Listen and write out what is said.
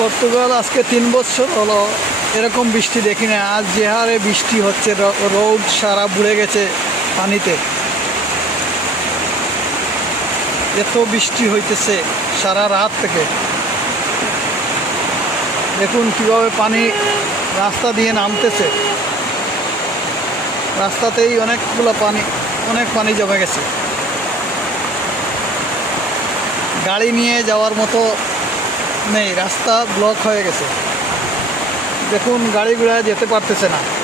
Portugal আজকে তিন বছর হলো এরকম বৃষ্টি দেখি না। আজ যে হারে বৃষ্টি হচ্ছে রোড সারা বুড়ে গেছে পানিতে। এত বৃষ্টি হইতেছে সারা রাত থেকে। দেখুন কীভাবে পানি রাস্তা দিয়ে নামতেছে। রাস্তাতেই অনেকগুলো পানি, অনেক পানি জমে গেছে। গাড়ি নিয়ে যাওয়ার মতো নেই রাস্তা ব্লক হয়ে গেছে। দেখুন গাড়ি ঘোড়া যেতে পারতেছে না।